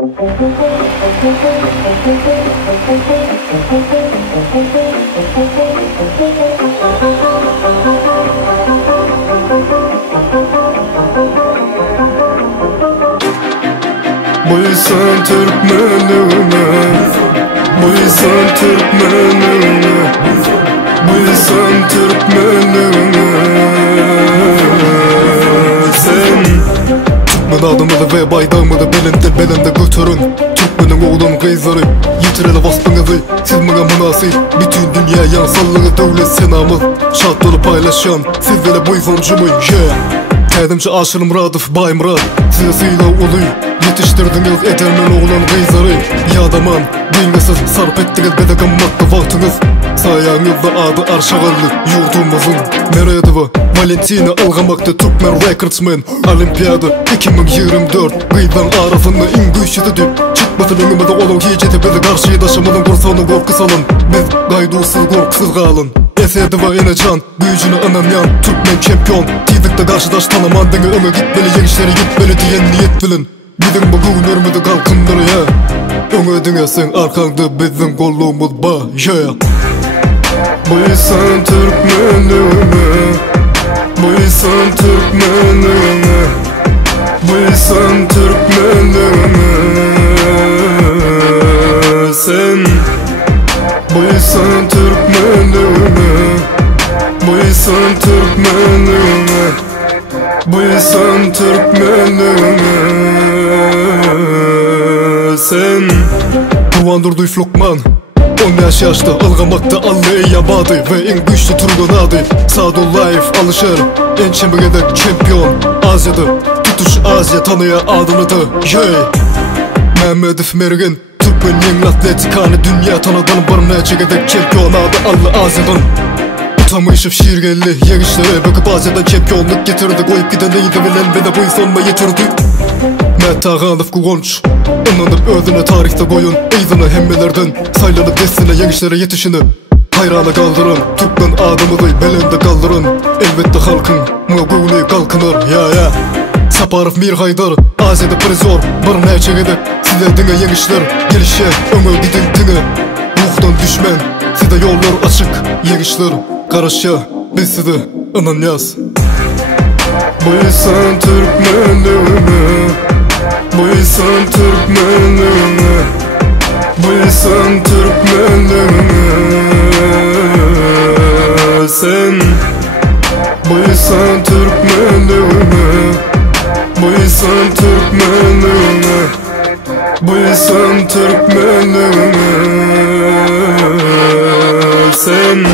Buysan Türkmenime, buysan Türkmenime, buysan Türkmenime. Sen Türkmen adımıdı ve baydağımıdı belinde götürün. Türkmenin oğlum kıyzarı yitireli vasfınızı, siz bana münasip. Bütün dünya yansallığı devlet senamı şartları paylaşan sizlere buysancumu. Kendimce aşırı Muradov Bay Murad, size sıyla oluy yetiştirdiniz etermen oğlan kıyzarı. Yadaman bilgisiz sarp ettiniz bedegan makta vaktiniz. Sayanızda adı Arşagarlı yurdumuzun Meredova Valentina Ilgamak'ta Türkmen Recordsman Olimpiyada 2024 Kıydan arasında ingüşüdü düp çıkmasın önümüzde olan hiceti bizi karşıya taşımadan korsanı korku salın. Biz gaydusuz korkusuz kalın. Esedova Enecan gücünü ananyan Türkmen çempiyon Tizlikte karşıdaş tanıman denge öme gitmeli gençleri gitmeli diyen niyet bilin. Bizim bugün örmüdü kalkındır ya. Öme denge sen arkanda bizim kolluğumuz yeah. Buysan Türkmenime, buysan Türkmenime, buysan Türkmenime. Sen buysan Türkmenime, buysan Türkmenime, buysan Türkmenime. Sen Kuvandırdı Flokman 10 yaşta Ilgamak'ta Allah'ı yabadı ve en güçlü turgun adı Sadullayev Alışır en çembegedek çempiyon Asya'da tutuş Asya tanıya adını da Mehmedov Mergen Türkmen yeni atletikani dünya tanıdan barınaya çekedek çempiyon adı Allah Asya'dan Utamayışıp şiirgelli yenişlere bakıp Asya'dan çempiyonluk getirdi. Koyup giden neydi bilen ve de bu insanla getirdi. Metağanıf Kugonç inanıp özüne tarihte koyun eydini hemmelerden saylanıp destine yenişlere yetişini hayrana kaldırın. Türkmen adımıdı belinde kaldırın. Elbette halkın muguni kalkınır ya. Saparov Mir Haydar Asya'da prizor barınaya çekedek size dine yenişler gelişe ömür gidin tine ruhdan düşmen size yollar açık yenişler karışa biz size ananyaz. Buysan Türkmenime, buysan Türkmenime, buysan Türkmenime. Sen buysan Türkmenime, buysan Türkmenime, buysan Türkmenime. Sen